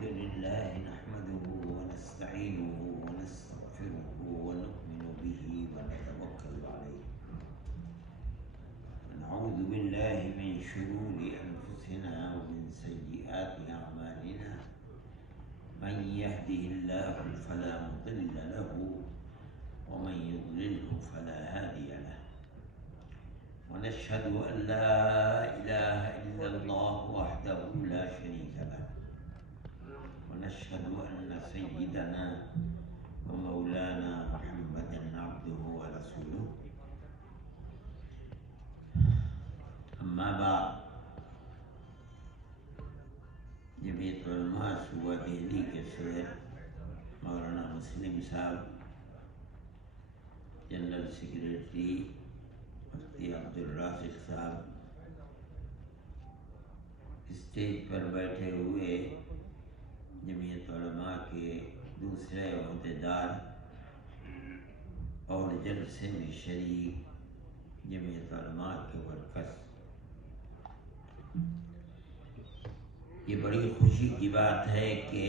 الحمد لله نحمده ونستعينه ونستغفره ونؤمن به ونتوكل عليه ونعوذ بالله من شرور أنفسنا ومن سيئات أعمالنا من يهده الله فلا مضل له ومن يضلله فلا هادي له ونشهد أن لا إله إلا الله وحده لا شريك له ونشهد أن سيدنا ومولانا محمدا عبده ورسوله أما بعد جمعیت علماء صوبہ دہلی کے صدر مولانا مسلم صاحب، جنرل سیکریٹری مفتی عبدالرازق صاحب، اسٹیج پر بیٹھے ہوئے جمعیت علماء کے دوسرے عہدیدار اور جلسے میں شریک جمعیت علماء کے ورکرز، یہ بڑی خوشی کی بات ہے کہ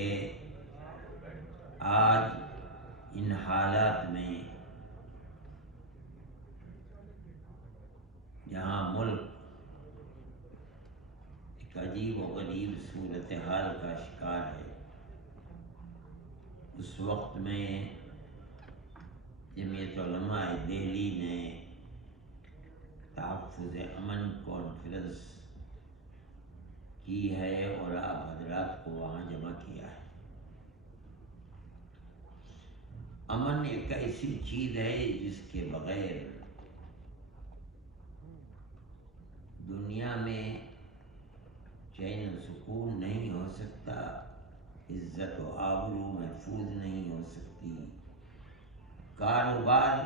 آج ان حالات میں جہاں ملک ایک عجیب و غریب صورتحال کا شکار ہے، اس وقت میں جمعیت علماء دہلی نے تحفظ امن کانفرنس کی ہے اور آپ حضرات کو وہاں جمع کیا ہے۔ امن ایک ایسی چیز ہے جس کے بغیر دنیا میں چین و سکون نہیں ہو سکتا، عزت و آبرو محفوظ نہیں ہو سکتی، کاروبار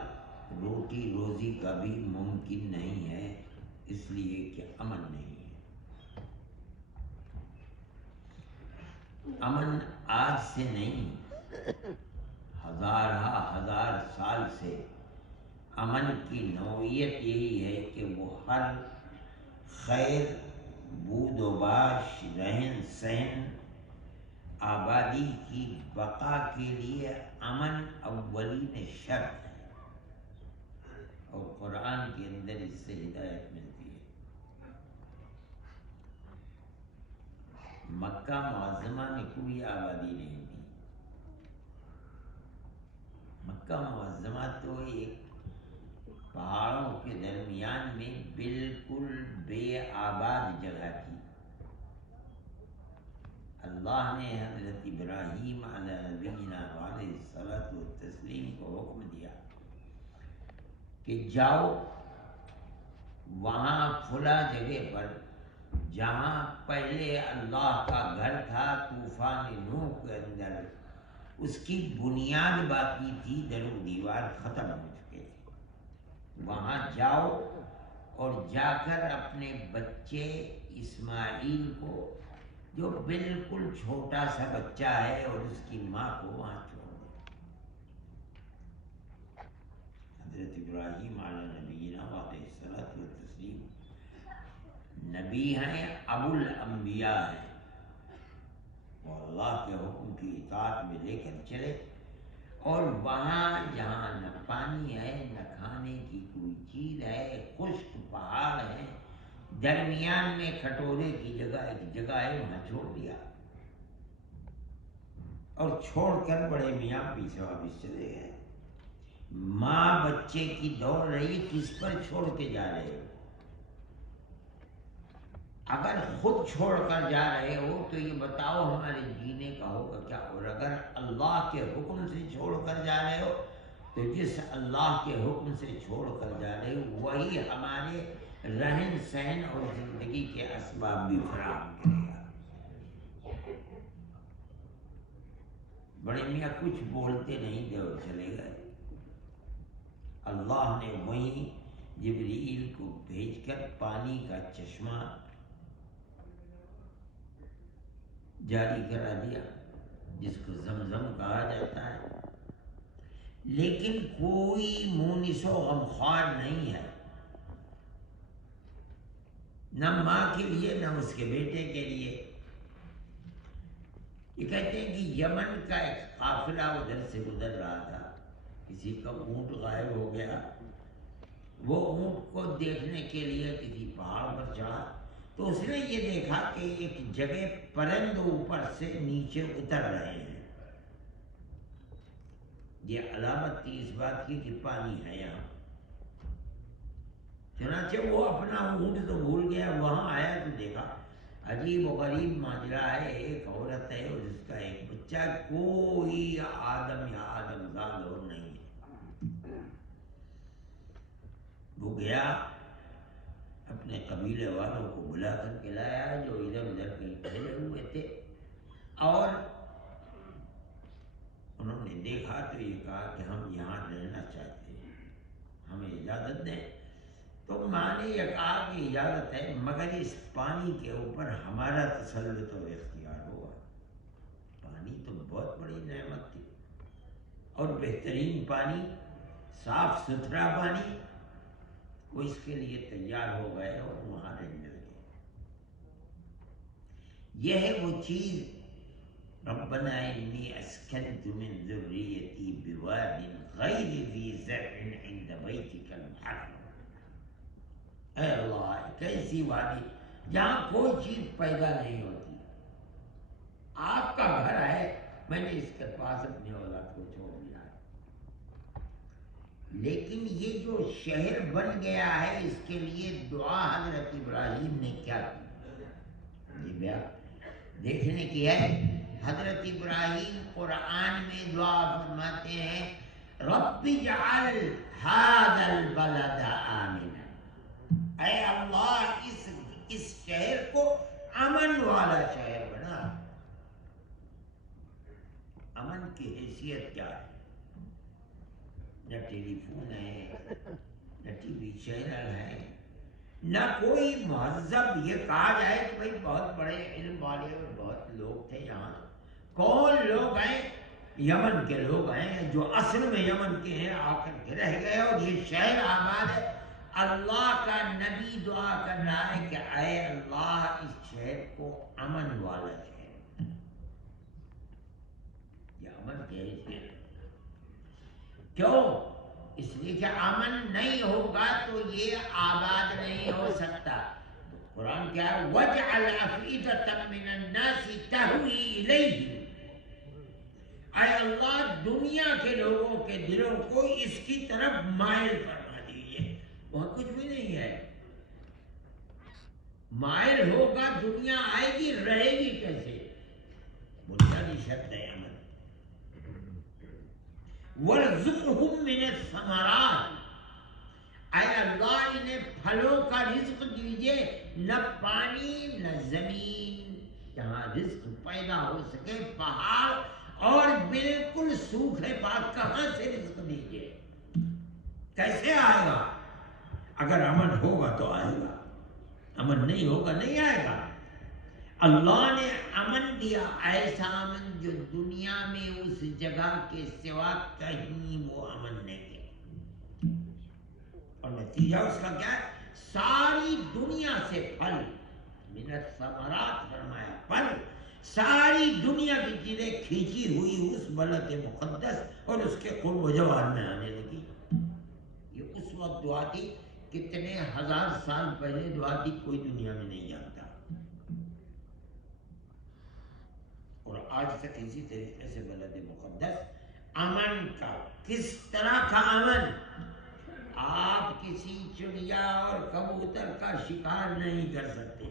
روٹی روزی کا بھی ممکن نہیں ہے، اس لیے کہ امن نہیں ہے۔ امن آج سے نہیں، ہزار سال سے امن کی نوعیت یہی ہے کہ وہ ہر خیر، بود و باش، رہن سہن، آبادی کی بقا کے لیے امن اولین شرط ہے، اور قرآن کے اندر اس سے ہدایت ملتی ہے۔ مکہ معظمہ میں کوئی آبادی نہیں تھی، مکہ معظمہ تو ایک پہاڑوں کے درمیان میں بالکل بے آباد جگہ تھی۔ اللہ نے حضرت ابراہیم علیہ نبینا علیہ الصلوۃ والتسلیم کو حکم دیا کہ جاؤ وہاں فلاں جگہ پر جہاں پہلے اللہ کا گھر تھا طوفان نوح کے اندر، اس کی بنیاد باقی تھی، در و دیوار ختم ہو چکے تھے، وہاں جاؤ اور جا کر اپنے بچے اسماعیل کو، جو بالکل چھوٹا سا بچہ ہے، اور اس کی ماں کو وہاں چھوڑ دو۔ حضرت ابراہیم علیہ نبینا علیہ الصلوۃ والتسلیم نبی ہیں، ابو الانبیاء ہیں، وہ اللہ کے حکم کی اطاعت میں لے کر چلے، اور وہاں جہاں نہ پانی ہے، نہ کھانے کی کوئی چیز ہے، خشک پہاڑ ہے، درمیان میں کھٹورے کی جگہ ایک جگہ ہے، وہاں چھوڑ دیا، اور چھوڑ کر بڑے میاں پیچھے واپس چلے گئے۔ ماں بچے کی دوڑ رہی، کس پر چھوڑ کے جا رہے ہو؟ اگر خود چھوڑ کر جا رہے ہو تو یہ بتاؤ ہمارے جینے کا ہوگا کیا؟ اور اگر اللہ کے حکم سے چھوڑ کر جا رہے ہو تو جس اللہ کے حکم سے چھوڑ کر جا رہے ہو وہی ہمارے رہن سہن اور زندگی کے اسباب بھی فراہم کرے گا۔ بڑے میاں کچھ بولتے نہیں تھے اور چلے گئے۔ اللہ نے وہیں جبریل کو بھیج کر پانی کا چشمہ جاری کرا دیا، جس کو زمزم کہا جاتا ہے، لیکن کوئی مونس و غمخوار نہیں ہے، نہ ماں کے لیے نہ اس کے بیٹے کے لیے۔ یہ کہتے ہیں کہ یمن کا ایک قافلہ ادھر سے گزر رہا تھا، کسی کا اونٹ غائب ہو گیا، وہ اونٹ کو دیکھنے کے لیے کسی پہاڑ پر چڑھا تو اس نے یہ دیکھا کہ ایک جگہ پرند اوپر سے نیچے اتر رہے ہیں، یہ علامت تھی اس بات کی کہ پانی ہے یہاں۔ چنانچہ وہ اپنا اونٹ تو بھول گیا، وہاں آیا تو دیکھا عجیب و غریب ماجرا ہے، ایک عورت ہے اور اس کا ایک بچہ، کوئی آدم یا آدم زاد اور نہیں ہے۔ وہ گیا اپنے قبیلے والوں کو بلا کر کے لایا جو ادھر ادھر کہیں ٹھہرے ہوئے تھے، اور انہوں نے دیکھا تو یہ کہا کہ ہم یہاں رہنا چاہتے ہیں، ہمیں اجازت دیں۔ تو ماں نے یہ کہا کہ اجازت ہے مگر اس پانی کے اوپر ہمارا تسلط و اختیار ہوگا۔ پانی تو بہت بڑی نعمت تھی اور بہترین پانی، صاف ستھرا پانی، وہ اس کے لیے تیار ہو گئے اور وہاں رہنے لگے۔ یہ ہے وہ چیز، ربنا انی اسکنت من ذریتی بواد غیر ذی زرع عند بیتک المحرم۔ اے اللہ، ایک ایسی وادی جہاں کوئی چیز پیدا نہیں ہوتی، آپ کا گھر ہے، میں نے اس کے پاس اپنی اولاد کو چھوڑ دیا ہے، لیکن یہ جو شہر بن گیا ہے اس کے لیے دعا حضرت ابراہیم نے کیا کی، یہ بیان دیکھنے کی ہے۔ حضرت ابراہیم قرآن میں دعا فرماتے ہیں رب اجعل ھذا البلد آمنا، اے اللہ اس شہر کو امن والا شہر بنا۔ امن کی حیثیت کیا ہے؟ نہ ٹیلی فون ہے، نہ ٹی وی چینل ہے، نہ کوئی مہذب یہ کہا جائے کہ بھئی بہت بڑے علم والے اور بہت لوگ تھے یہاں۔ کون لوگ ہیں؟ یمن کے لوگ ہیں جو اصل میں یمن کے ہیں، آ کر کے رہ گئے اور یہ شہر آباد ہے۔ اللہ کا نبی دعا کر رہا ہے کہ اے اللہ اس شہر کو امن والا شہر، یہ امن کی حیثیت۔ کیوں؟ اس لیے کہ امن نہیں ہوگا تو یہ آباد نہیں ہو سکتا۔ قرآن کیا ہے؟ وَاجْعَلْ أَفْئِدَةً مِّنَ النَّاسِ تَهْوِي إِلَيْهِمْ، اے اللہ دنیا کے لوگوں کے دلوں کو اس کی طرف مائل فرما دیجیے۔ وہاں کچھ بھی نہیں ہے، مائل ہوگا دنیا آئے گی، رہے گی کیسے؟ بنیادی شرط ہے امن۔ وَارْزُقْهُم مِّنَ الثَّمَرَاتِ، اے اللہ انہیں پھلوں کا رزق دیجئے، نہ پانی نہ زمین جہاں رزق پیدا ہو سکے، پہاڑ اور بالکل سوکھے پاک کہاں سے رزق دیجئے؟ کیسے آئے گا؟ اگر امن ہوگا تو آئے گا، امن نہیں ہوگا نہیں آئے گا۔ اللہ نے امن دیا، ایسا امن جو دنیا میں اس جگہ کے سوا کہیں وہ امن نہیں ہے، اور نتیجہ اس کا کیا ہے؟ ساری دنیا سے پھل، من الثمرات فرمایا، پھل، ساری دنیا کی چیزیں کھینچی ہوئی اس بلد مقدس اور اس کے قرب و جوار میں آنے لگی۔ یہ اس وقت دعا تھی، کتنے ہزار سال پہلے دعا تھی، کوئی دنیا میں نہیں جانتا، اور آج تک اسی طریقے سے بلد مقدس امن کا، کس طرح کا امن؟ آپ کسی چڑیا اور کبوتر کا شکار نہیں کر سکتے،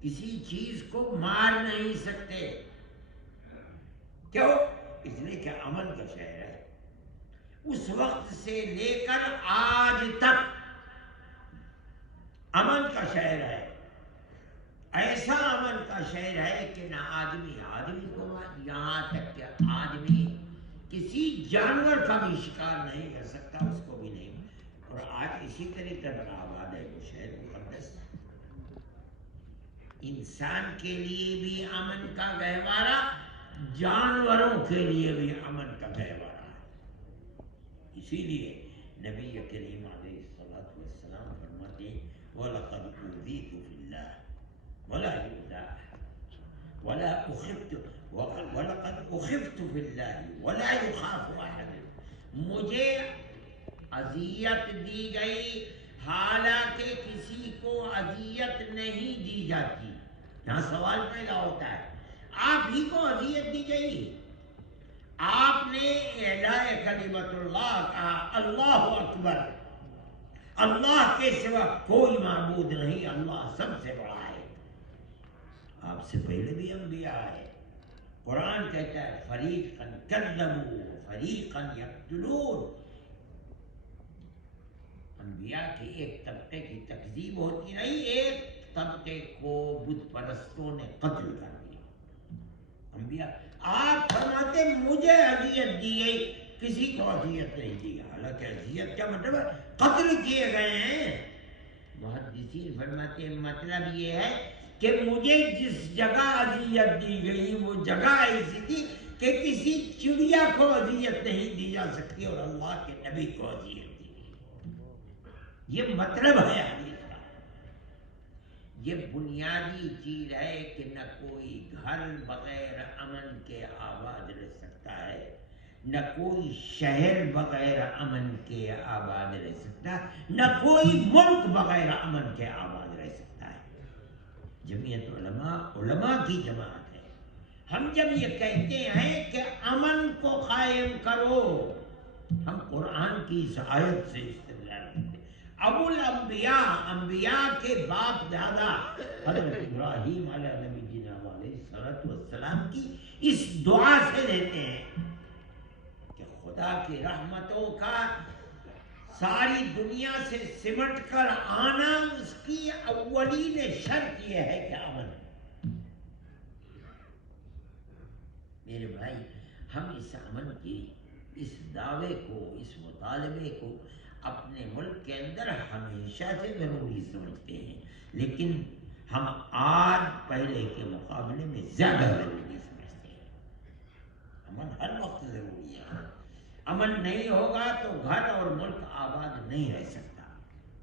کسی چیز کو مار نہیں سکتے، کیوں؟ اس لیے کہ امن کا شہر ہے۔ اس وقت سے لے کر آج تک امن کا شہر ہے، ایسا امن کا شہر ہے کہ نہ آدمی آدمی کو، یہاں تک کہ آدمی کسی جانور کا بھی شکار نہیں کر سکتا، اس کو بھی نہیں۔ اور آج اسی طریقے پر آباد ہے وہ شہر مقدس۔ انسان کے لیے بھی امن کا گہوارہ، جانوروں کے لیے بھی امن کا گہوارہ ہے۔ اسی لیے نبی کریم علیہ الصلوۃ والسلام فرماتے ہیں وَلَقَدْ أُوذِيتُ فِي اللَّهِ وَلَا يُؤْذَى اخفت فی اللہ ولا یخاف احد، مجھے اذیت دی گئی حالانکہ کسی کو اذیت نہیں دی جاتی. یہاں سوال پیدا ہوتا ہے، آپ ہی کو اذیت دی گئی، آپ نے اعلاء کلمت اللہ کہا، اللہ اکبر، اللہ کے سوا کوئی معبود نہیں، اللہ سب سے بڑا ہے. آپ سے پہلے بھی انبیاء آئے. قرآن کہتا ہے فریقاً کذبوا فریقاً یقتلون. انبیاء کے ایک طبقے کی تکذیب ہوتی نہیں، ایک طبقے کو بت پرستوں نے قتل کر دیا. انبیاء آپ فرماتے مجھے اذیت دی گئی، کسی کو اذیت نہیں دی. حالانکہ اذیت کا مطلب ہے قتل کیے گئے ہیں. محدثین فرماتے ہیں مطلب یہ ہے کہ مجھے جس جگہ اذیت دی گئی وہ جگہ ایسی تھی کہ کسی چڑیا کو اذیت نہیں دی جا سکتی اور اللہ کے نبی کو اذیت دی گئی. یہ مطلب ہے حدیث کا. یہ بنیادی چیز ہے کہ نہ کوئی گھر بغیر امن کے آباد رہ سکتا ہے، نہ کوئی شہر بغیر امن کے آباد رہ سکتا، نہ کوئی ملک بغیر امن کے آباد رہ سکتا ہے. جمعیت علماء علماء کی جماعت ہے. ہم جب یہ کہتے ہیں کہ امن کو قائم کرو، ہم قرآن کی اس آیت سے استدلال کرتے ہیں. ابو الانبیاء، انبیاء کے باپ دادا حضرت ابراہیم علیہ نبی جناب علیہ الصلوۃ والسلام کی اس دعا سے دیتے ہیں کہ خدا کی رحمتوں کا ساری دنیا سے سمٹ کر آنا، اس کی اولین شرط یہ ہے کہ امن. میرے بھائی، ہم اس امن کی اس دعوے کو، اس مطالبے کو اپنے ملک کے اندر ہمیشہ سے ضروری سمجھتے ہیں، لیکن ہم آج پہلے کے مقابلے میں زیادہ ضروری سمجھتے ہیں. امن ہر وقت ضروری ہے. امن نہیں ہوگا تو گھر اور ملک آباد نہیں رہ سکتا،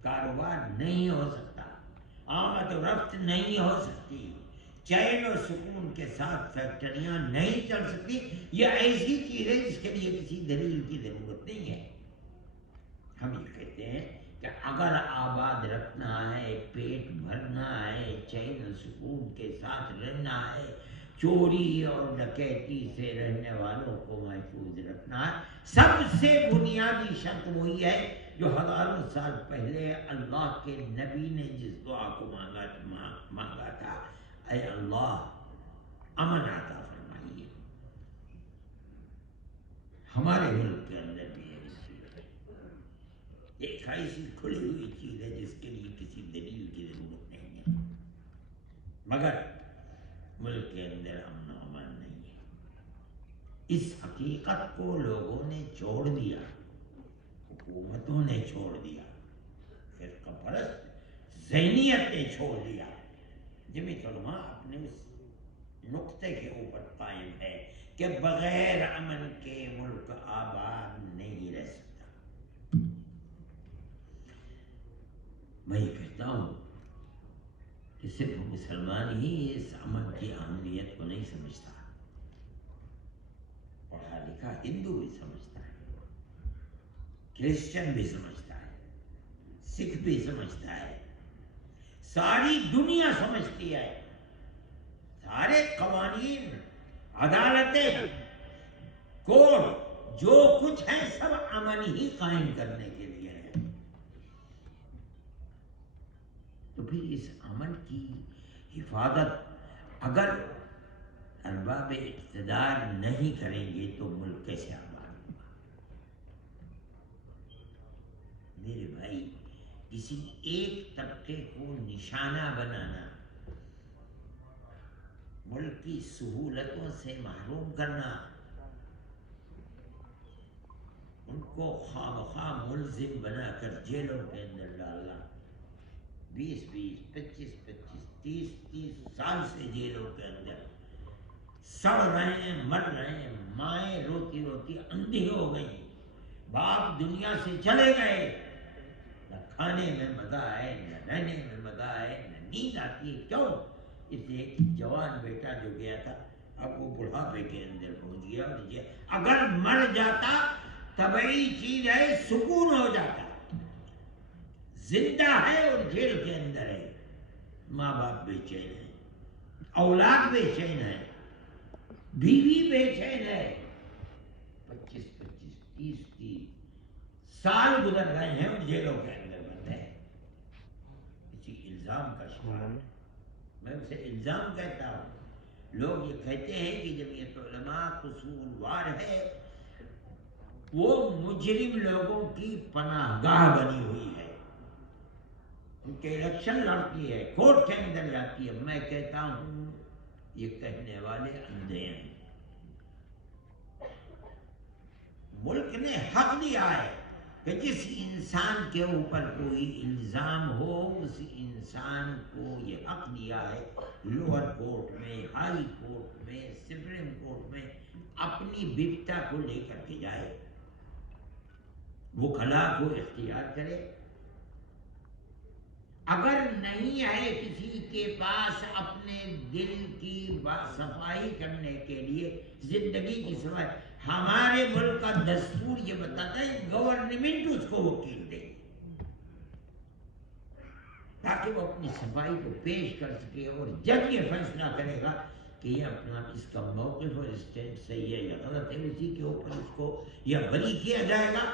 کاروبار نہیں ہو سکتا، آمد و رفت نہیں ہو سکتی، چین و سکون کے ساتھ فیکٹریاں نہیں چل سکتی. یہ ایسی چیز ہے جس کے لیے کسی دلیل کی ضرورت نہیں ہے. ہم یہ کہتے ہیں کہ اگر آباد رکھنا ہے، پیٹ بھرنا ہے، چین و سکون کے ساتھ رہنا ہے، چوری اور ڈکیتی سے رہنے والوں کو محفوظ رکھنا ہے، سب سے بنیادی شرط وہی ہے جو ہزاروں سال پہلے اللہ کے نبی نے جس دعا کو مانگا تھا، اے اللہ امن عطا فرمائیے. ہمارے ملک کے اندر بھی ایک ایسی کھلی ہوئی چیز ہے جس کے لیے کسی دلیل کی ضرورت نہیں ہے، مگر ملک کے اندر امن و امان نہیں ہے. اس حقیقت کو لوگوں نے چھوڑ دیا، حکومتوں نے چھوڑ دیا، فرقہ پرست ذہنیت نے چھوڑ دیا. جمعیت علماء اپنے اس نقطے کے اوپر قائم ہے کہ بغیر امن کے ملک آباد نہیں رہ سکتا. میں یہ کہتا ہوں کہ صرف مسلمان ہی اس امن کی اہمیت کو نہیں سمجھتا، پڑھا لکھا ہندو بھی سمجھتا ہے، کرسچن بھی سمجھتا ہے، سکھ بھی سمجھتا ہے، ساری دنیا سمجھتی ہے. سارے قوانین، عدالتیں، کورٹ، جو کچھ ہے سب امن ہی قائم کرنے کے لیے ہے. تو پھر اس امن کی حفاظت اگر ارباب اقتدار نہیں کریں گے تو ملک کیسے آباد ہوگا؟ میرے بھائی، کسی ایک طبقے کو نشانہ بنانا، ملک کی سہولتوں سے محروم کرنا، ان کو خواہ مخواہ ملزم بنا کر جیلوں کے اندر ڈالنا، 20 25 30 سال سے جیلوں کے اندر سڑ رہے ہیں، مر رہے ہیں، مائیں روتی روتی اندھی ہو گئی، باپ دنیا سے چلے گئے، نہ کھانے میں مزہ ہے، نہ رہنے میں مزہ ہے، نہ نیند آتی ہے. کیوں؟ اس لیے ایک جوان بیٹا جو گیا تھا اب وہ بڑھاپے کے اندر پہنچ گیا اور اگر مر جاتا طبعی چیز ہے سکون ہو جاتا. زندہ ہے اور جیل کے اندر ہے. ماں باپ بے چین ہے, اولاد بے چین ہے, بیوی بے چین ہے. 25 30 سال گزر گئے ہیں اور جیلوں کے اندر بند ہے. کسی الزام کا شکار ہے. میں اسے الزام کہتا ہوں. لوگ یہ کہتے ہیں کہ جمعیت علماء قصوروار ہے, وہ مجرم لوگوں کی پناہ گاہ بنی ہوئی ہے. ان کے الیکشن لڑتی ہے, کورٹ کے اندر جاتی ہے. میں کہتا ہوں یہ کہنے والے اندھے ہیں. ملک نے حق دیا ہے کہ جس انسان کے اوپر کوئی الزام ہو اس انسان کو یہ حق دیا ہے لوور کورٹ میں, ہائی کورٹ میں, سپریم کورٹ میں اپنی بپتا کو لے کر کے جائے, وہ کھلا کو اختیار کرے. اگر نہیں ہے کسی کے پاس اپنے دل کی صفائی کرنے کے لیے, زندگی کی صفائی, ہمارے ملک کا دستور یہ بتاتا ہے گورنمنٹ اس کو وکیل دے تاکہ وہ اپنی صفائی کو پیش کر سکے, اور جب یہ فیصلہ کرے گا کہ یہ اپنا اس کا موقف اور اسٹینڈ صحیح ہے یا غلط ہے, اسی کے اوپر اس کو یا بری کیا جائے گا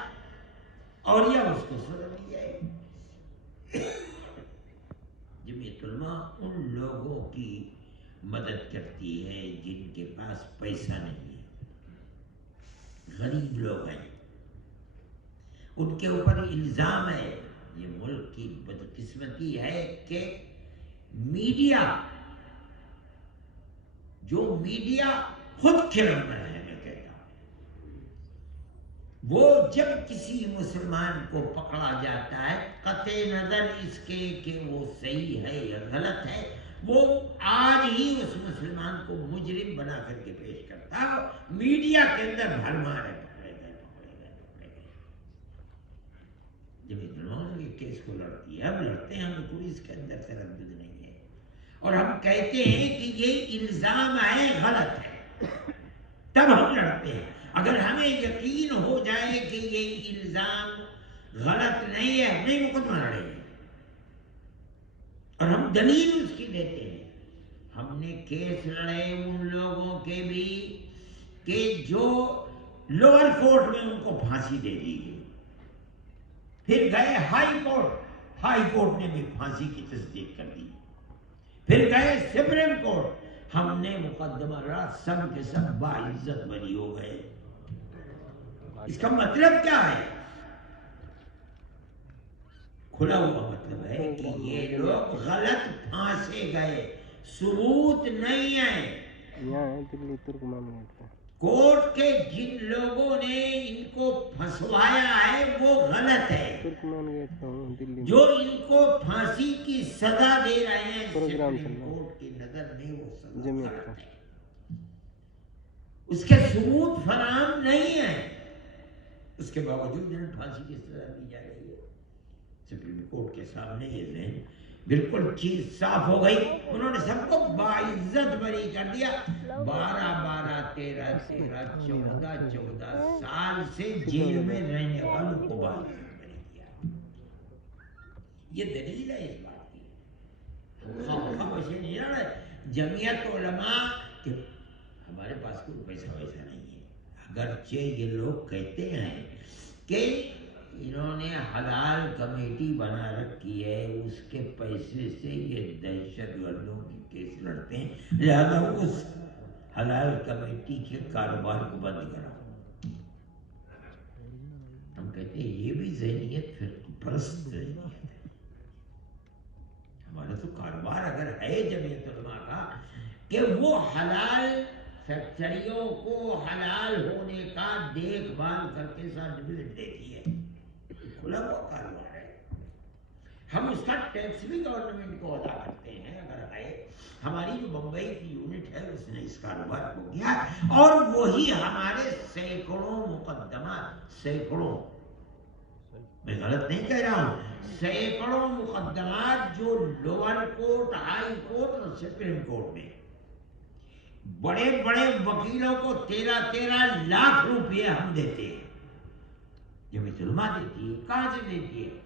اور یا اس کو سزا دی جائے گی. جمعیت علماء ان لوگوں کی مدد کرتی ہے جن کے پاس پیسہ نہیں ہے, غریب لوگ ہیں, ان کے اوپر الزام ہے. یہ ملک کی بدقسمتی ہے کہ میڈیا, جو میڈیا خود کھلونا ہے, میں کہتا ہوں, وہ جب کسی مسلمان کو پکڑا جاتا ہے قطع نظر اس کے کہ وہ صحیح ہے یا غلط ہے, وہ آج ہی اس مسلمان کو مجرم بنا کر کے پیش کرتا ہے. میڈیا کے اندر بھرمار ہے, پکڑے گئے. جب اتنا یہ کیس کو لڑتی ہے, اب لڑتے ہیں, ہمیں کوئی اس کے اندر تردد نہیں ہے, اور ہم کہتے ہیں کہ یہ الزام ہے غلط ہے, تب ہم لڑتے ہیں. اگر ہمیں یقین ہو جائے کہ یہ الزام غلط نہیں ہے, ہم نہیں مقدمہ لڑیں گے, اور ہم دلیل اس کی دیتے ہیں. ہم نے کیس لڑے ان لوگوں کے بھی کہ جو لوور کورٹ میں ان کو پھانسی دے دی گئی, پھر گئے ہائی کورٹ, ہائی کورٹ نے بھی پھانسی کی تصدیق کر دی, پھر گئے سپریم کورٹ, ہم نے مقدمہ لڑا, سب کے سب باعزت بری ہو گئے. اس کا مطلب کیا ہے؟ کھلا ہوا مطلب ہے کہ یہ لوگ غلط پھانسے گئے, ثبوت نہیں ہے. کورٹ کے جن لوگوں نے ان کو پھنسوایا ہے وہ غلط ہے, جو ان کو پھانسی کی سزا دے رہے ہیں سپریم کورٹ کی نظر میں وہ سزا غلط ہے. اس کے ثبوت فراہم نہیں ہے, اس کے باوجود انہیں پھانسی کی سزا دی جا رہی ہے. سپریم کورٹ کے سامنے یہ ذہن بالکل چیز صاف ہو گئی, انہوں نے سب کو باعزت بری کر دیا. 12 13 14 سال سے جیل میں رہنے والوں کو باعزت بری کیا. یہ دلیل ہے اس بات کی. نہیں رہا جمعیت علماء کہ ہمارے پاس کوئی پیسہ نہیں ہے, اگرچہ یہ لوگ کہتے ہیں کہ انہوں نے حلال کمیٹی بنا رکھی ہے, اس کے پیسے سے یہ دہشت گردوں کی کیس لڑتے ہیں, لہذا اس حلال کمیٹی کے کاروبار کو بند کرو. ہم کہتے ہیں یہ بھی ذہنیت فرقہ پرست ذہنیت ہے. ہمارا تو کاروبار اگر ہے جمعیت علماء کا کہ وہ حلال فیکٹریوں کو حلال ہونے کا دیکھ بھال کر کے سرٹیفکیٹ دیتی ہے, کھلا ہوا کاروبار ہے. ہم اس کا ٹیکس بھی گورنمنٹ کو ادا کرتے ہیں اگر ہے. ہماری جو بمبئی کی یونٹ ہے اس نے اس کاروبار کو کیا, اور وہی ہمارے سینکڑوں مقدمات, سینکڑوں, میں غلط نہیں کہہ رہا ہوں, سینکڑوں مقدمات جو لوور کورٹ, ہائی کورٹ اور سپریم کورٹ میں بڑے بڑے وکیلوں کو 13-13 لاکھ روپے ہم دیتے ہیں. جو مسلمان دیتی ہے کہاں سے دیتی ہے؟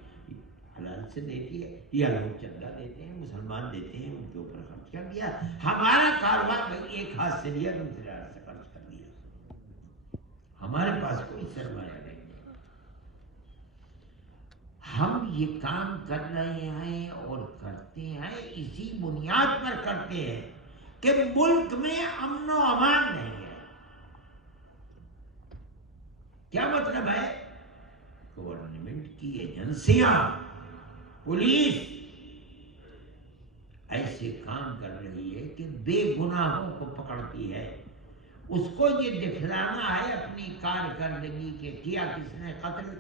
حلال سے دیتی ہے یا لوگ چندہ دیتے ہیں، مسلمان دیتے ہیں، ان کے اوپر خرچ کر دیا. ہمارا کاروبار بھائی ایک ہاتھ سے لیا دوسرے ہاتھ سے خرچ کر دیا. ہمارے پاس کوئی سرمایہ نہیں ہے. ہم یہ کام کر رہے ہیں اور کرتے ہیں اسی بنیاد پر کرتے ہیں کہ ملک میں امن و امان نہیں ہے. کیا مطلب ہے؟ گورنمنٹ کی ایجنسیاں، پولیس ایسے کام کر رہی ہے کہ بے گناہوں کو پکڑتی ہے. اس کو یہ دکھلانا ہے اپنی کارکردگی کے کیا کس نے قتل.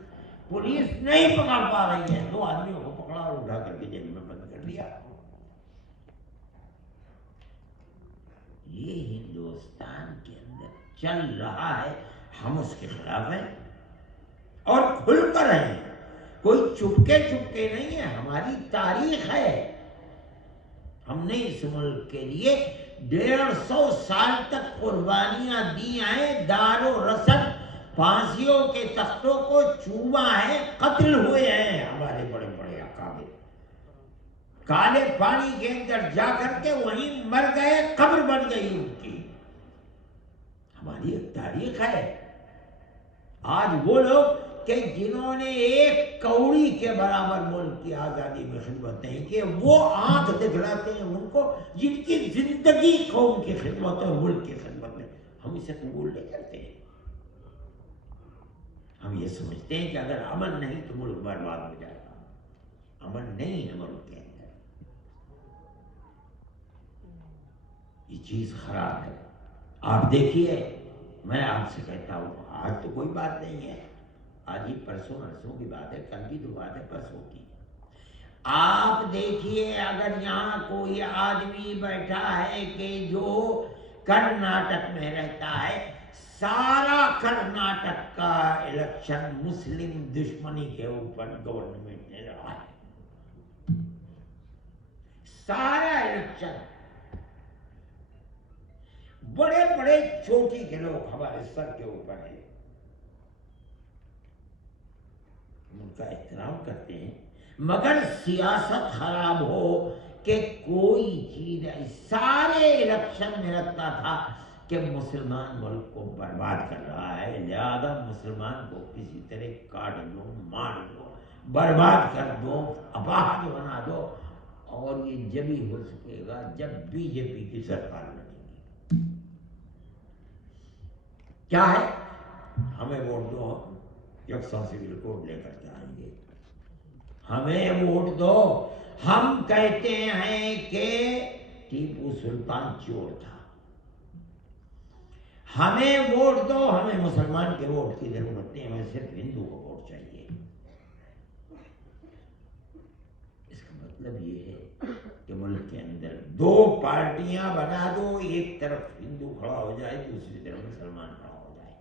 پولیس نہیں پکڑ پا رہی ہے، 2 آدمیوں کو پکڑا اور اٹھا کر کے جیل میں بند کر دیا. یہ ہندوستان کے اندر چل رہا ہے. ہم اس کے خلاف ہیں اور کھل کر ہیں. کوئی چپکے چپکے نہیں ہے. ہماری تاریخ ہے. ہم نے اس ملک کے لیے 150 سال تک قربانیاں دی ہیں. دار و رسد پھانسیوں کے تختوں کو چوما ہے. قتل ہوئے ہیں ہمارے بڑے بڑے اکابر. کالے پانی کے اندر جا کر کے وہیں مر گئے، قبر بن گئی ان کی. ہماری ایک تاریخ ہے. آج وہ لوگ کہ جنہوں نے ایک کوڑی کے برابر ملک کی آزادی میں خدمت نہیں کی، وہ آنکھ دکھلاتے ہیں ان کو جن کی زندگی قوم کی خدمت اور ملک کی خدمت میں. ہم اسے قبول نہیں کرتے ہیں. ہم یہ سمجھتے ہیں کہ اگر امن نہیں تو ملک برباد ہو جائے گا. امن نہیں ہے ملک کے اندر. یہ چیز خراب ہے. آپ دیکھیے، میں آپ سے کہتا ہوں آج تو کوئی بات نہیں ہے. آج ہی پرسوں نرسوں کی بات ہے، کل کی تو بات ہے پرسوں کی. آپ دیکھیے اگر یہاں کوئی آدمی بیٹھا ہے کہ جو کرناٹک میں رہتا ہے، سارا کرناٹک کا الیکشن مسلم دشمنی کے اوپر گورنمنٹ نے لڑا ہے. سارا الیکشن. بڑے بڑے چوٹی کے لوگ ہمارے سر کے اوپر ہیں. ان کا احترام کرتے ہیں، مگر سیاست خراب ہو کہ کوئی چیز. سارے الیکشن میں لگتا تھا کہ مسلمان ملک کو برباد کر رہا ہے، لہذا مسلمان کو کسی طرح کاٹ دو، مار دو، برباد کر دو، اپاہج بنا دو. اور یہ جب ہی ہو سکے گا جب بی جے پی کی سرکار بنے گی. کیا ہے؟ ہمیں ووٹ دو، ہم یکساں سول کوڈ لے کر کے آئیں گے. ہمیں ووٹ دو. ہم کہتے ہیں کہ ٹیپو سلطان چور تھا. ہمیں ووٹ دو. ہمیں مسلمان کے ووٹ کی ضرورت نہیں، ہمیں صرف ہندو کو ووٹ چاہیے. اس کا مطلب یہ ہے کہ ملک کے اندر 2 پارٹیاں بنا دو. ایک طرف ہندو کھڑا ہو جائے، دوسری طرف مسلمان کھڑا ہو جائے.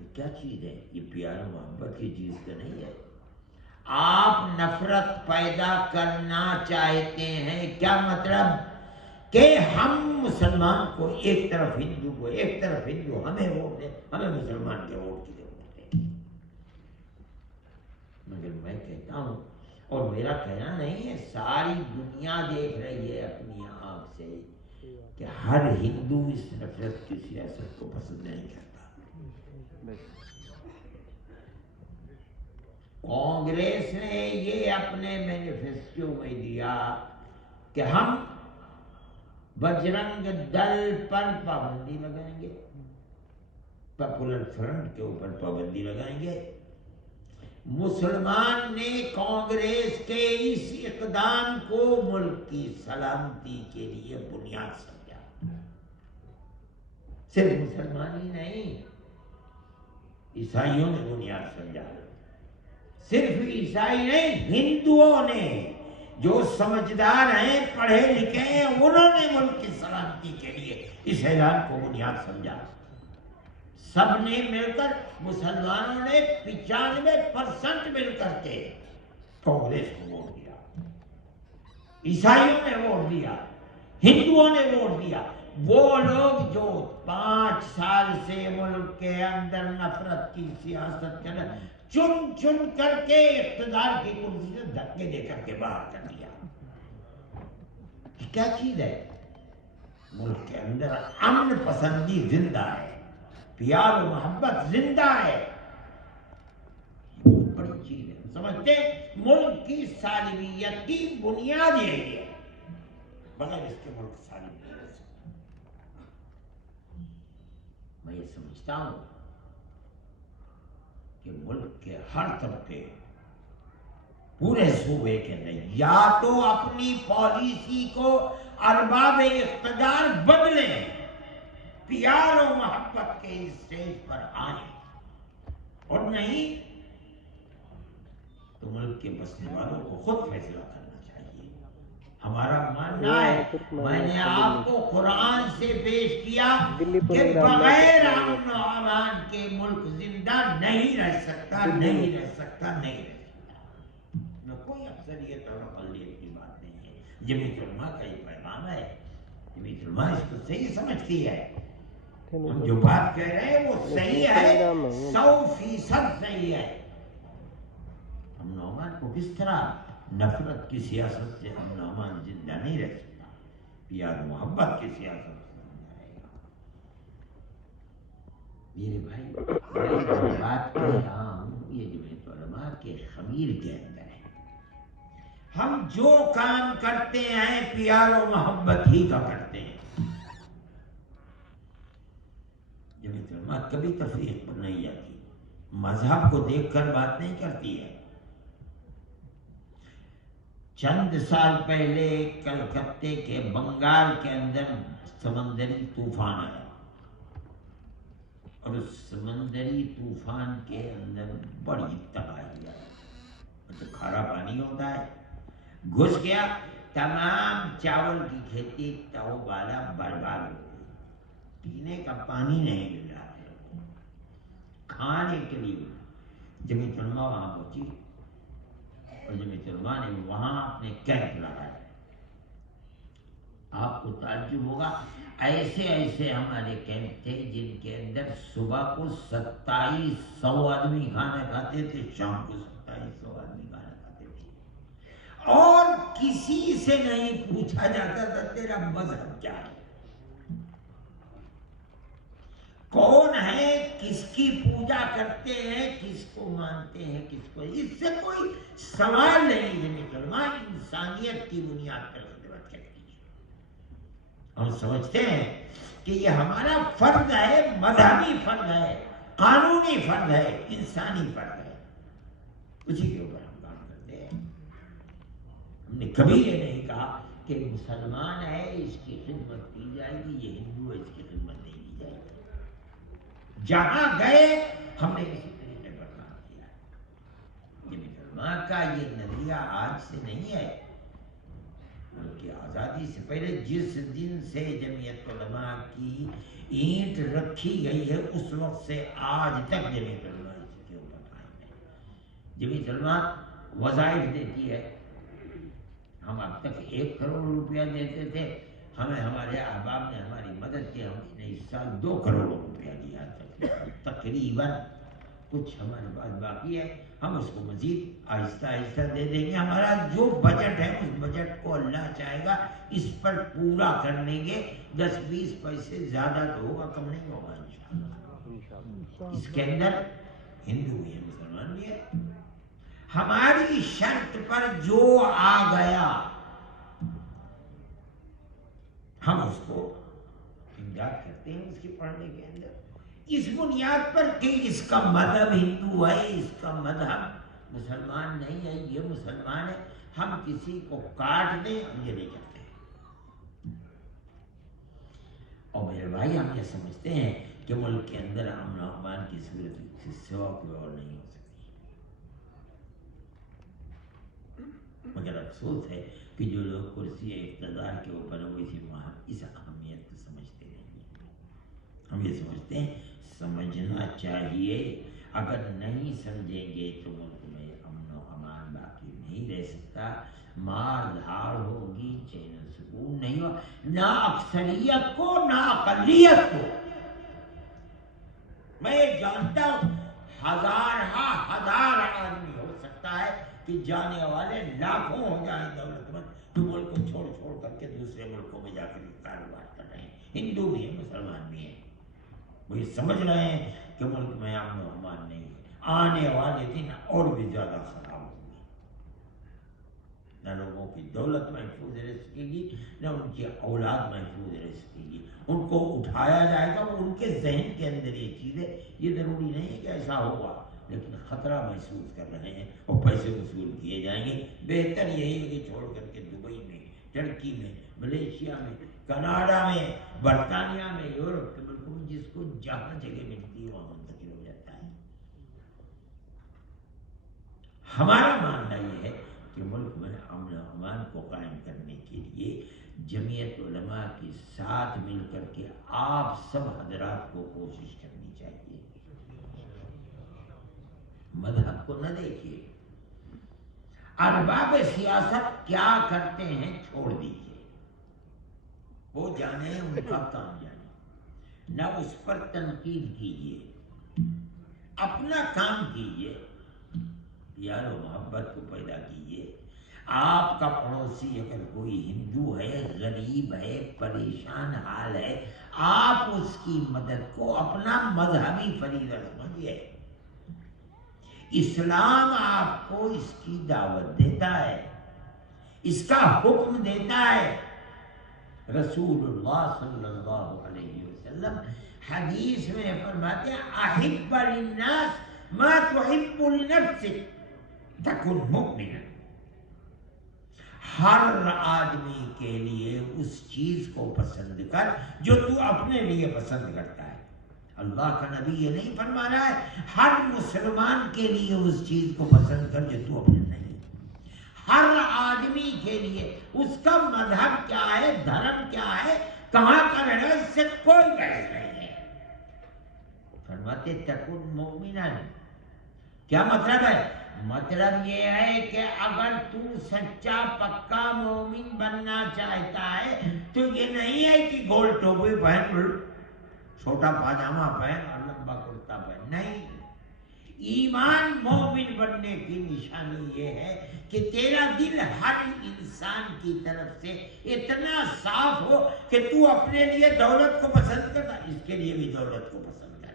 یہ کیا چیز ہے؟ یہ پیار محبت کی چیز تو نہیں ہے. آپ نفرت پیدا کرنا چاہتے ہیں. کیا مطلب؟ کہ ہم مسلمان کو ایک طرف ہندو کو ایک طرف ہندو، ہمیں ووٹ دے، ہمیں مسلمان کے ووٹ کی ضرورت ہے. مگر میں کہتا ہوں، اور میرا کہنا نہیں ہے، ساری دنیا دیکھ رہی ہے اپنی آنکھ سے کہ ہر ہندو اس نفرت کی سیاست کو پسند نہیں کرتا. کانگریس نے یہ اپنے مینیفیسٹو میں دیا کہ ہم بجرنگ دل پر پابندی لگائیں گے، پاپولر فرنٹ کے اوپر پابندی لگائیں گے. مسلمان نے کانگریس کے اس اقدام کو ملک کی سلامتی کے لیے بنیاد سمجھا. صرف مسلمان ہی نہیں، عیسائیوں نے بنیاد سمجھا. صرف عیسائی نہیں، ہندوؤں نے جو سمجھدار ہیں، پڑھے لکھے ہیں، انہوں نے ملک کی سلامتی کے لیے اس اعلان کو بنیاد سمجھا. سب نے مل کر، مسلمانوں نے 95% مل کر کے کانگریس کو ووٹ دیا، عیسائیوں نے ووٹ دیا، ہندوؤں نے ووٹ دیا. وہ لوگ جو 5 سال سے ملک کے اندر نفرت کی سیاست کر رہے، چن چن کر کے اقتدار کی کرسی سے دھکے دے کر کے باہر کر دیا. کیا چیز ہے؟ ملک کے اندر امن پسندی زندہ ہے، پیار و محبت زندہ ہے. یہ بہت بڑی چیز ہے. سمجھتے ہیں ملک کی سالمیت کی بنیاد یہی ہے، بغیر اس کے ملک سالم نہیں رہ سکتا. میں یہ سمجھتا ہوں کہ ملک کے ہر طبقے پورے صوبے کے اندر یا تو اپنی پالیسی کو ارباب اقتدار بدلیں، پیار و محبت کے اسٹیج پر آئیں، اور نہیں تو ملک کے بسنے والوں کو خود فیصلہ کرنا چاہیے. ہمارا ماننا ہے، میں نے آپ کو قرآن سے پیش کیا کہ بغیر امن و امان کے ملک زندہ نہیں رہ سکتا، نہیں رہ سکتا، نہیں رہ سکتا. میں کوئی اکثریت اور اقلیت کی بات نہیں ہے. جمعیت علماء کا یہ پیغام ہے. جمعیت علماء اس کو صحیح سمجھتی ہے. ہم جو بات کہہ رہے ہیں وہ صحیح ہے، 100% صحیح ہے. امن و امان کو کس طرح؟ نفرت کی سیاست سے امن و امان زندہ نہیں رہ سکتا، پیار محبت کی سیاست سے زندہ رہے گا. میرے بھائی، میں جو بات کہہ رہا ہوں یہ جمعیت علماء کے خمیر کے اندر ہے. ہم جو کام کرتے ہیں پیار و محبت ہی کا کرتے ہیں. جمعیت علماء کبھی تفریق پر نہیں جاتی، مذہب کو دیکھ کر بات نہیں کرتی ہے. چند سال پہلے کلکتے کے بنگال کے اندر سمندری طوفان آیا، اور اس سمندری طوفان کے اندر بڑی تباہی آئی. تو کھارا پانی ہوتا ہے، گھس گیا، تمام چاول کی کھیتی تو بالا برباد ہو گئی. پینے کا پانی نہیں مل رہا ہے، کھانے کے لیے. جمعیت علماء وہاں پہنچی اور جمعیت علماء نے وہاں اپنے کیمپ لگائے. آپ کو تعجب ہوگا، ایسے ایسے ہمارے کیمپ تھے جن کے اندر صبح کو 2700 آدمی کھانا کھاتے تھے، شام کو 2700 آدمی کھانا کھاتے تھے، اور کسی سے نہیں پوچھا جاتا تھا تیرا مذہب کیا ہے، کون ہے، کس کی پوجا کرتے ہیں، کس کو مانتے ہیں، کس کو. اس سے کوئی سوال نہیں. جمعیت علماء انسانیت کی بنیاد پر خدمت کرتی ہے. ہم سمجھتے ہیں کہ یہ ہمارا فرض ہے، مذہبی فرض ہے، قانونی فرض ہے، انسانی فرض ہے. اسی کے اوپر ہم کام کرتے ہیں. ہم نے کبھی یہ نہیں کہا کہ مسلمان ہے اس کی خدمت کی جائے گی، یہ ہندو ہے اس کی خدمت نہیں کی جائے گی. جہاں گئے ہم نے اسی طریقے پر کام کیا. جمعیت علماء کا یہ نظریہ آج سے نہیں ہے، ملک کی آزادی سے پہلے جس دن سے جمعیت علماء کی اینٹ رکھی گئی ہے اس وقت سے آج تک جمعیت علماء اس کے اوپر قائم ہے. جمعیت علماء وظائف دیتی ہے. ہم اب تک 1 کروڑ روپیہ دیتے تھے، ہمیں ہمارے احباب نے ہماری مدد کی، ہم نے اس سال 2 کروڑ روپیہ دیا تقریباً. کچھ ہمارے پاس باقی ہے، ہم اس کو مزید آہستہ آہستہ دے دیں گے. ہمارا جو بجٹ ہے اس بجٹ کو اللہ چاہے گا اس پر پورا کر لیں گے. 10-20 پیسے زیادہ تو ہوگا، کم نہیں ہوگا انشاءاللہ. اس کے اندر ہندو بھی ہے، مسلمان بھی ہے. ہماری شرط پر جو آ گیا ہم اس کو امداد کرتے ہیں اس کے پڑھنے کے اندر، اس بنیاد پر کہ اس کا مذہب ہندو ہے، اس کا مذہب مسلمان نہیں ہے، یہ مسلمان ہے. ہم کسی کو کاٹ دیں ہم یہ نہیں کرتے. اور میرے بھائی ہم یہ سمجھتے ہیں کہ ملک کے اندر امن و امان کی صورت سے سوا کوئی اور نہیں ہو سکتی. مگر افسوس ہے کہ جو لوگ کرسی اقتدار کے اوپر ہیں وہ اس اہمیت کو سمجھتے نہیں ہیں. ہم یہ سمجھتے ہیں سمجھنا چاہیے. اگر نہیں سمجھیں گے تو ملک میں امن و امان باقی نہیں رہ سکتا. مار دھاڑ ہوگی، چین و سکون نہیں ہوا، نہ اکثریت کو نہ اقلیت کو۔ میں یہ جانتا ہوں ہزار آدمی ہو سکتا ہے کہ جانے والے لاکھوں ہو جائیں دولت مند، تو ملک کو چھوڑ چھوڑ کر کے دوسرے ملکوں میں جا کر کاروبار کر رہے ہیں، ہندو بھی ہیں مسلمان بھی ہیں، وہ یہ سمجھ رہے ہیں کہ ملک میں امن و امان نہیں ہے، آنے والے دن اور بھی زیادہ خراب ہوں گے، نہ لوگوں کی دولت محفوظ رہ سکے گی، نہ ان کی اولاد محفوظ رہ سکے گی، ان کو اٹھایا جائے گا، وہ ان کے ذہن کے اندر یہ چیز ہے، یہ ضروری نہیں ہے کہ ایسا ہوگا، لیکن خطرہ محسوس کر رہے ہیں اور پیسے وصول کیے جائیں گے۔ بہتر یہی ہے کہ چھوڑ کر کے دبئی میں، ترکی میں، ملیشیا میں، کینیڈا میں، برطانیہ میں، یورپ کے ملکوں میں، جس کو جہاں جگہ ملتی ہے وہاں منتقل ہو جاتا ہے۔ ہمارا ماننا یہ ہے کہ ملک میں امن و امان کو قائم کرنے کے لیے جمعیت علماء کے ساتھ مل کر کے آپ سب حضرات کو کوشش کرنی چاہیے۔ مذہب کو نہ دیکھیے، ارباب سیاست کیا کرتے ہیں چھوڑ دیجیے، وہ جانے ان کا کام جانے، نہ اس پر تنقید کیجیے، اپنا کام کیجیے، پیار و محبت کو پیدا کیجیے۔ آپ کا پڑوسی اگر کوئی ہندو ہے، غریب ہے، پریشان حال ہے، آپ اس کی مدد کو اپنا مذہبی فریضہ سمجھیے۔ اسلام آپ کو اس کی دعوت دیتا ہے، اس کا حکم دیتا ہے۔ رسول اللہ صلی اللہ علیہ وسلم حدیث میں فرماتے ہیں احب للناس ما تحب لنفسک تکن مؤمنا۔ ہر آدمی کے لیے اس چیز کو پسند کر جو تو اپنے لیے پسند کرتا ہے۔ اللہ کا نبی یہ نہیں فرما رہا ہے ہر مسلمان کے لیے اس چیز کو پسند کر جو تو اپنے نہیں، ہر آدمی کے لیے اس کا مذہب کیا ہے، دھرم کیا ہے، کہاں کا رہنا ہے، اس سے کوئی بحث نہیں ہے۔ فرماتے تکن مومنا، کیا مطلب ہے؟ مطلب یہ ہے کہ اگر تو سچا پکا مومن بننا چاہتا ہے تو یہ نہیں ہے کہ گول ٹوپی پہن، چھوٹا پاجامہ پہن اور لمبا کرتا پہن، نہیں۔ ایمان مومن بننے کی نشانی یہ ہے کہ تیرا دل ہر انسان کی طرف سے اتنا صاف ہو کہ تو اپنے لیے دولت کو پسند کرتا، اس کے لیے بھی دولت کو پسند کر،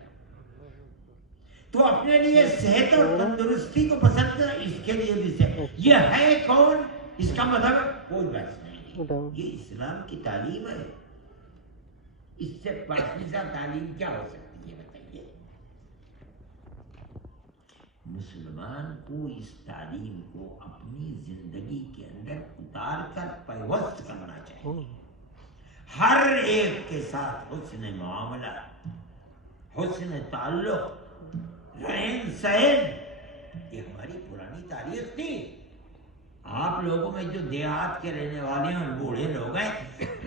تو اپنے لیے صحت اور تندرستی کو پسند کرتا، اس کے لیے بھی صحت۔ یہ ہے کون؟ اس کا مطلب کوئی بحث نہیں ہے، یہ اسلام کی تعلیم ہے۔ اس سے پاکیزہ تعلیم کیا ہو سکتی ہے بتائیے؟ مسلمان کو اس تعلیم کو اپنی زندگی کے اندر اتار کر پیوست کرنا چاہیے، ہر ایک کے ساتھ حسن معاملہ، حسن تعلق، رہن سہن، یہ ہماری پرانی تاریخ تھی۔ آپ لوگوں میں جو دیہات کے رہنے والے ہیں اور بوڑھے لوگ ہیں،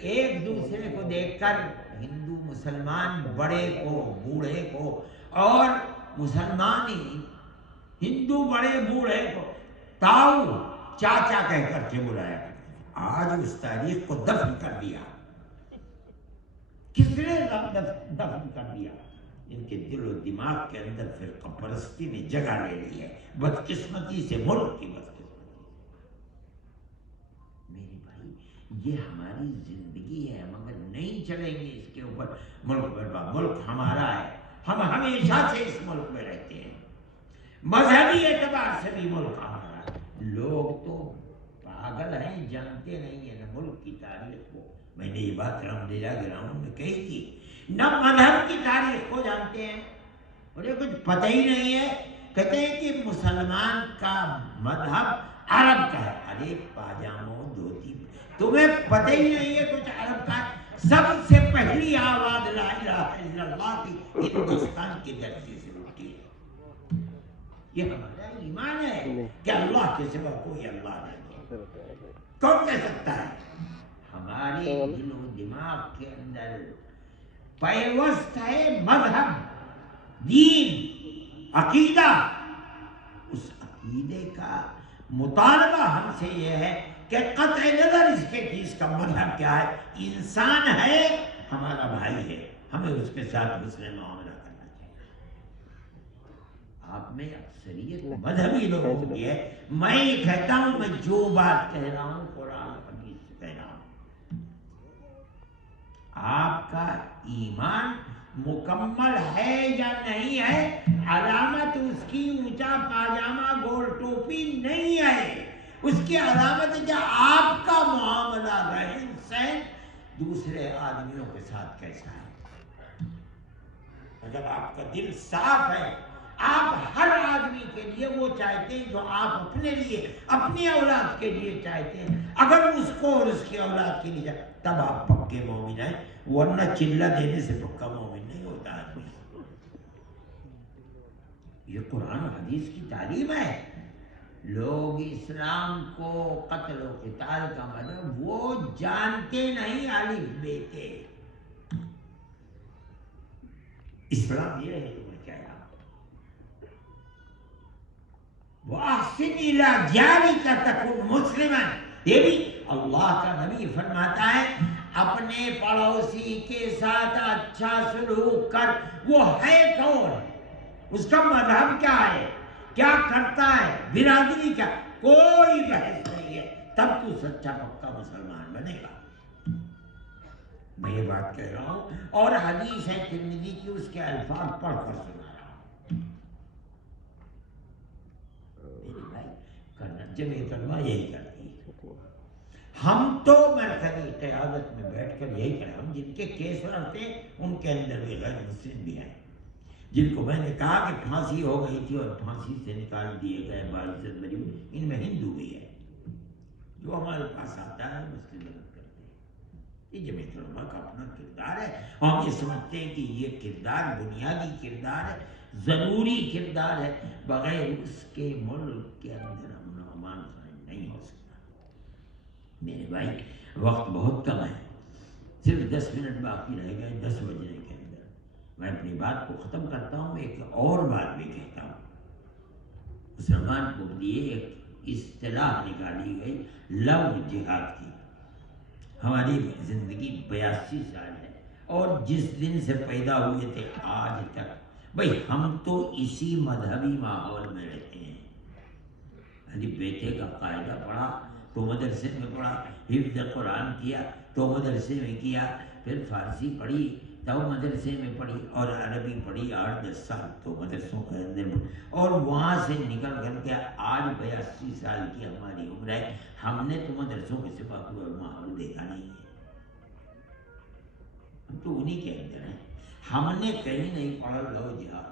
ایک دوسرے کو دیکھ کر ہندو مسلمان بڑے کو بوڑھے کو اور مسلمان ہندو بڑے بوڑھے کو تاؤ چاچا کہہ کر کے بلایا کرتے ہیں۔ آج اس تاریخ کو دفن کر دیا۔ کس نے دفن کر دیا؟ ان کے دل و دماغ کے اندر فرقہ پرستی نے جگہ لے لی ہے، بدقسمتی سے، ملک کی بدقسمتی۔ میرے بھائی یہ ہماری زندگی ہے، مگر نہیں چلیں گے اس کے اوپر، ملک برباد۔ ملک ہمارا ہے، ہم ہمیشہ سے اس ملک میں رہتے ہیں، مذہبی اعتبار سے بھی ملک ہمارا ہے۔ لوگ تو پاگل ہیں، جانتے نہیں ہیں نہ ملک کی تاریخ کو۔ میں نے یہ بات رام لیلا گراؤنڈ میں کہی تھی، نہ مذہب کی تاریخ کو جانتے ہیں، انہیں کچھ پتہ ہی نہیں ہے۔ کہتے ہیں کہ مسلمان کا مذہب عرب کا ہے۔ ارے پاجاموں دھوتی، تمہیں پتہ ہی نہیں ہے کچھ عرب کا ہے۔ سب سے پہلی آواز لا الہ الا اللہ کی ہندوستان کی دھرتی سے اٹھی ہے۔ یہ ہمارا ایمان ہے کہ اللہ کے سوا کوئی اللہ نہیں ہے۔ کون کہہ سکتا ہے؟ ہمارے دل و دماغ کے اندر پیوست ہے مذہب، دین، عقیدہ۔ اس عقیدے کا مطالبہ ہم سے یہ ہے کہ قطع نظر اس کے کہ اس کا مذہب کیا ہے، انسان ہے، ہمارا بھائی ہے، ہمیں اس کے ساتھ حسن معاملہ کرنا چاہیے۔ آپ میں اکثریت مذہبی لوگوں کی ہے۔ میں یہ کہتا ہوں، میں جو بات کہہ رہا ہوں قرآن حدیث سے کہہ رہا ہوں، آپ کا ایمان مکمل ہے یا نہیں ہے، علامت اس کی اونچا پاجامہ گول ٹوپی نہیں ہے، اس کی علامت ہے کہ آپ کا معاملہ رہن سہن دوسرے آدمیوں کے ساتھ کیسا ہے۔ اگر آپ کا دل صاف ہے، آپ ہر آدمی کے لیے وہ چاہتے ہیں جو آپ اپنے لیے، اپنی اولاد کے لیے چاہتے ہیں، اگر اس کو اور اس کی اولاد کے لیے، تب آپ پکے مومن ہیں، ورنہ چلہ دینے سے پکا مومن نہیں ہوتا آدمی۔ یہ قرآن و حدیث کی تعلیم ہے۔ لوگ اسلام کو قتل و قتال کا مطلب وہ جانتے نہیں، الف بے کے۔ اسلام یہ ہے، تمہیں کیا ہے، وَأَحْسِنْ إِلَىٰ جَارِكَ تَكُنْ مُسْلِمًا۔ یہ بھی اللہ کا نبی فرماتا ہے، اپنے پڑوسی کے ساتھ اچھا سلوک کر۔ وہ ہے کون، اس کا مذہب کیا ہے، کیا کرتا ہے، برادری کیا، کوئی بحث نہیں ہے، تب تو سچا پکا مسلمان بنے گا۔ میں یہ بات کہہ رہا ہوں، اور حدیث ہے ترمذی کی، اس کے الفاظ پڑھ کر سنا رہا ہوں۔ میرے بھائی، جمعیت علماء یہی کرتی ہے۔ ہم تو مرکزی قیادت میں بیٹھ کر یہی کریں، ہم جن کے کیس لڑتے ہیں ان کے اندر بھی غیر مسلم بھی ہیں، جن کو میں نے کہا کہ پھانسی ہو گئی تھی اور پھانسی سے نکال دیے گئے، باعزت بری ہوئی، ان میں ہندو بھی ہے، جو ہمارے پاس آتا ہے اس کی مدد کرتے ہیں۔ یہ جمعیت علماء کا اپنا کردار ہے، ہم یہ سمجھتے ہیں کہ یہ کردار بنیادی کردار ہے، ضروری کردار ہے، بغیر اس کے ملک کے اندر امن و امان قائم نہیں ہو سکتا۔ میرے بھائی، وقت بہت کم ہے، صرف 10 منٹ باقی رہ گئے 10 بجنے کے اندر میں اپنی بات کو ختم کرتا ہوں۔ ایک اور بات بھی کہتا ہوں، مسلمان کو لیے ایک اصطلاح نکالی گئی لو جہاد کی۔ ہماری زندگی 82 سال ہے، اور جس دن سے پیدا ہوئے تھے آج تک، بھئی ہم تو اسی مذہبی ماحول میں رہتے ہیں۔ بیٹے کا قاعدہ پڑھا تو مدرسے میں پڑھا، حفظ قرآن کیا تو مدرسے میں کیا، پھر فارسی پڑھی تو مدرسے میں پڑھی، اور عربی پڑھی 8-10 سال تو مدرسوں کے اندر پڑھی، اور وہاں سے نکل کر کے آج 82 سال کی ہماری عمر ہے، ہم نے تو مدرسوں کے سوا کوئی ماحول دیکھا نہیں ہے۔ ہم تو انہی کے اندر ہیں، ہم نے کہیں نہیں پڑھا لو جہاد۔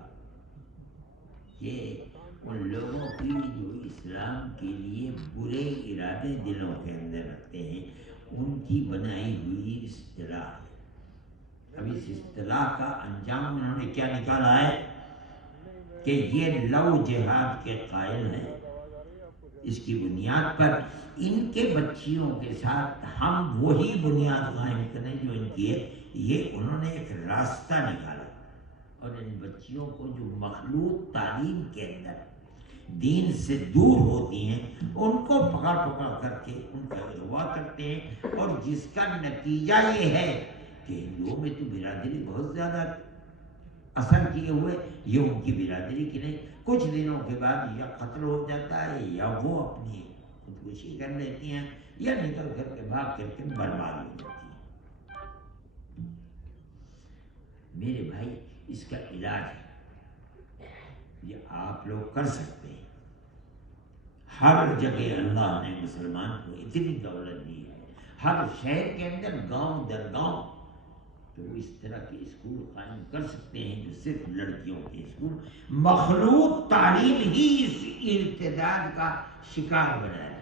یہ ان لوگوں کی جو اسلام کے لیے برے ارادے دلوں کے اندر رکھتے ہیں، ان کی بنائی ہوئی اصطلاح ہے۔ اب اس اصطلاح کا انجام انہوں نے کیا نکالا ہے کہ یہ لو جہاد کے قائل ہیں، اس کی بنیاد پر ان کے بچیوں کے ساتھ ہم وہی بنیاد قائم کریں جو ان کی ہے۔ یہ انہوں نے ایک راستہ نکالا، اور ان بچیوں کو جو مخلوط تعلیم کے اندر دین سے دور ہوتی ہیں، ان کو پکڑ پکڑ کر کے ان کا اغوا کرتے ہیں، اور جس کا نتیجہ یہ ہے کہ ہندوؤں میں تو برادری بہت زیادہ اثر کیے ہوئے، یہ ان کی برادری کی نہیں، کچھ دنوں کے بعد یا قتل ہو جاتا ہے، یا وہ اپنی خودکشی کر لیتی ہیں، یا نکل کر کے بھاگ کر کے برباد ہو جاتی ہیں۔ میرے بھائی، اس کا علاج ہے، یہ آپ لوگ کر سکتے ہیں۔ ہر جگہ اللہ نے مسلمان کو اتنی دولت دی ہے، ہر شہر کے اندر گاؤں در گاؤں تو وہ اس طرح کے اسکول قائم کر سکتے ہیں جو صرف لڑکیوں کے اسکول۔ مخلوط تعلیم ہی اس ارتداد کا شکار بنا ہے۔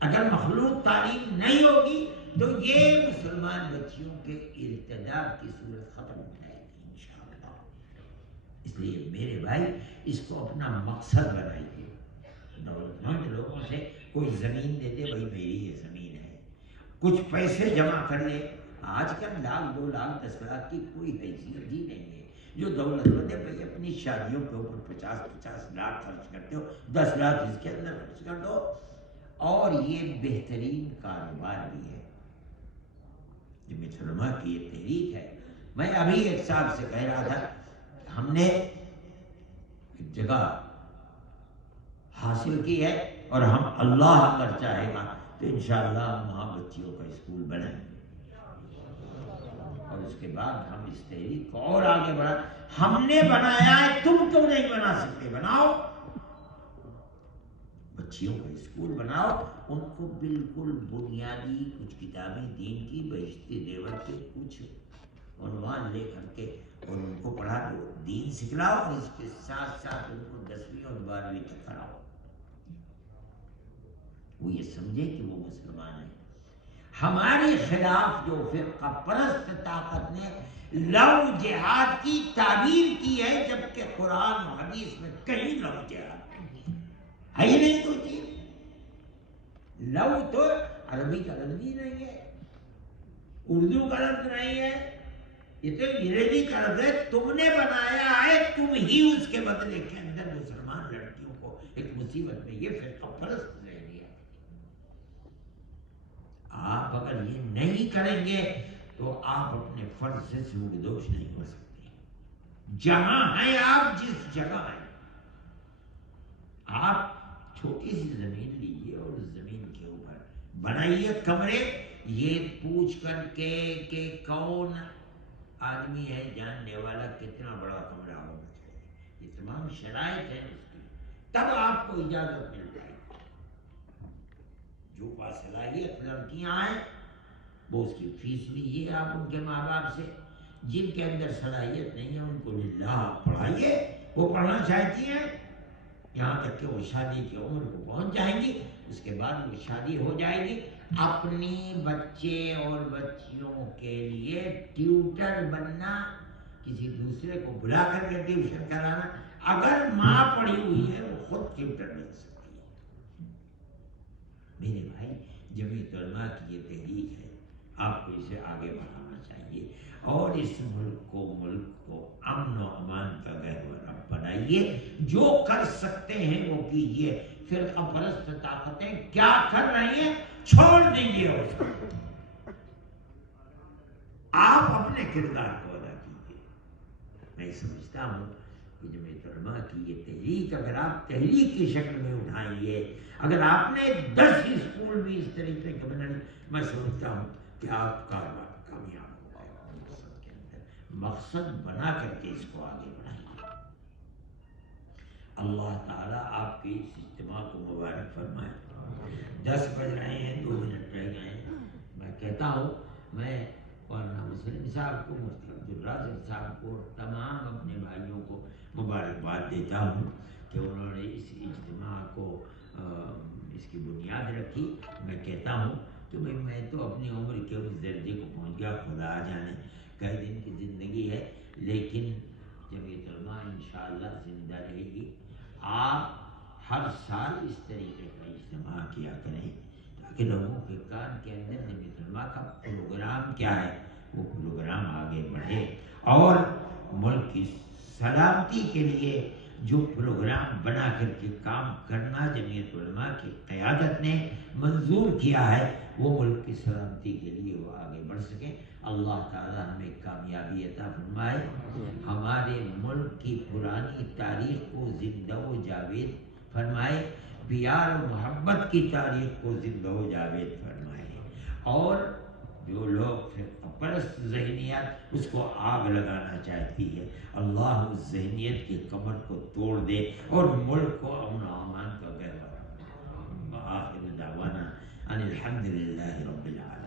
اگر مخلوط تعلیم نہیں ہوگی تو یہ مسلمان بچیوں کے ارتداد کی صورت ختم ہو جائے گی انشاءاللہ۔ اس لیے میرے بھائی، اس کو اپنا مقصد بنائیے۔ دولت مند لوگوں سے کوئی زمین دے دے، بھائی میری یہ زمین ہے، کچھ پیسے جمع کر لے۔ آج کل 1 لاکھ 2 لاکھ 10 لاکھ کی کوئی حیثیت ہی نہیں ہے۔ جو دولت مند ہے بھائی اپنی شادیوں کے اوپر 50-50 لاکھ خرچ کرتے ہو، 10 لاکھ اس کے اندر خرچ کر دو، اور یہ بہترین کاروبار بھی ہے۔ جمعیت علماء کی یہ تحریک ہے۔ میں ابھی ایک صاحب سے کہہ رہا تھا ہم نے ایک جگہ حاصل کی ہے اور ہم اللہ اگر چاہے گا تو انشاءاللہ ہم وہاں بچیوں کا اسکول بنائیں گے، اور اس کے بعد ہم اس تحریک کو اور آگے بڑھا۔ ہم نے بنایا ہے، تم کیوں نہیں بنا سکتے؟ بناؤ، بچیوں کا اسکول بناؤ، ان کو بالکل بنیادی کچھ کتابیں دین کی بہشتی دیور کے کچھ عنوان لے کر کے اور ان کو پڑھا دو، دین سکھلاؤ، اور اس کے ساتھ ساتھ ان کو 10ویں اور 12ویں تک پڑھاؤ، وہ یہ سمجھے کہ وہ مسلمان ہیں۔ ہمارے خلاف جو فرقہ پرست طاقت نے لو جہاد کی تعبیر کی ہے، جبکہ قرآن و حدیث میں کہیں لو جہاد نہیں ہے ہی نہیں کوئی چیز۔ لو تو عربی کا لفظ ہی نہیں ہے، اردو کا لفظ نہیں ہے، یہ تو انگریزی کا لفظ ہے۔ تم نے بنایا ہے، تم ہی اس کے بدلے کے اندر مسلمان لڑکیوں کو ایک مصیبت میں، یہ فرقہ پرست ذہنیت۔ آپ اگر یہ نہیں کریں گے تو آپ اپنے فرض سے سوگدوش نہیں ہو سکتے۔ جہاں ہیں آپ، جس جگہ ہیں آپ، چھوٹی سی زمین لیجیے اور اس زمین کے اوپر بنائیے کمرے، یہ پوچھ کر کے کہ کون آدمی ہے جاننے والا کتنا بڑا کمرہ ہونا چاہیے، یہ تمام شرائط ہیں اس کی، تب آپ کو اجازت مل پائے گی۔ جو باصلاحیت لڑکیاں ہیں وہ اس کی فیس لیجیے آپ ان کے ماں باپ سے، جن کے اندر صلاحیت نہیں ہے ان کو للہ پڑھائیے، وہ پڑھنا چاہتی ہیں یہاں تک کہ وہ شادی کی عمر کو پہنچ جائیں گی، اس کے بعد وہ شادی ہو جائے گی۔ اپنی بچے اور بچیوں کے لیے ٹیوٹر بننا، کسی دوسرے کو بلا کر کے ٹیوشن کرانا، اگر ماں پڑھی ہوئی ہے وہ خود ٹیوٹر بن سکتی ہے۔ میرے بھائی، جمعیت علماء کی یہ تحریک ہے، آپ کو اسے آگے بڑھانا چاہیے، اور اس ملک کو امن و امان کا گہوارہ بنائیے۔ جو کر سکتے ہیں وہ کیجیے۔ فرقہ پرست طاقتیں کیا کر رہی ہیں چھوڑ دیجیے اس کو، آپ اپنے کردار کو ادا کیجیے۔ میں سمجھتا ہوں کہ جمعیت علماء کی یہ تحریک اگر آپ تحریک کی شکل میں اٹھائیں گے، اگر آپ نے 10 اسکول بھی اس طریقے کے بنائے، میں سمجھتا ہوں کہ آپ کاروبار کامیاب ہو جائے گا۔ مقصد کے اندر مقصد بنا کر کے اس کو آگے بڑھائیے۔ اللہ تعالیٰ آپ کے اس اجتماع کو مبارک فرمائے۔ 10 بج رہے ہیں، 2 منٹ رہ گئے ہیں۔ میں کہتا ہوں، میں مولانا مسلم صاحب کو، مفتی عبدالرازق صاحب کو، تمام اپنے بھائیوں کو مبارکباد دیتا ہوں کہ انہوں نے اس اجتماع کو اس کی بنیاد رکھی۔ میں کہتا ہوں کہ میں تو اپنی عمر کے اس درجے کو پہنچ گیا، خدا جانے کئی دن کی زندگی ہے، لیکن جمعیت علماء انشاءاللہ زندہ رہے گی۔ آپ ہر سال اس طریقے کا اجتماع کیا کریں تاکہ لوگوں کے کان کے اندر جمعیت علماء کا پروگرام کیا ہے وہ پروگرام آگے بڑھے، اور ملک کی سلامتی کے لیے جو پروگرام بنا کر کے کام کرنا جمعیت علماء کی قیادت نے منظور کیا ہے، وہ ملک کی سلامتی کے لیے وہ آگے بڑھ سکے۔ اللہ تعالیٰ ہمیں کامیابی عطا فرمائے، ہمارے ملک کی پرانی تاریخ کو زندہ و جاوید فرمائے، پیار و محبت کی تاریخ کو زندہ و جاوید فرمائے، اور جو لوگ فرقہ پرست ذہنیت اس کو آگ لگانا چاہتی ہے، اللہ اس ذہنیت کی کمر کو توڑ دے اور ملک کو امن و امان کا گہوارہ بنائے۔ وآخر دعوانا ان الحمد للہ رب العالمین۔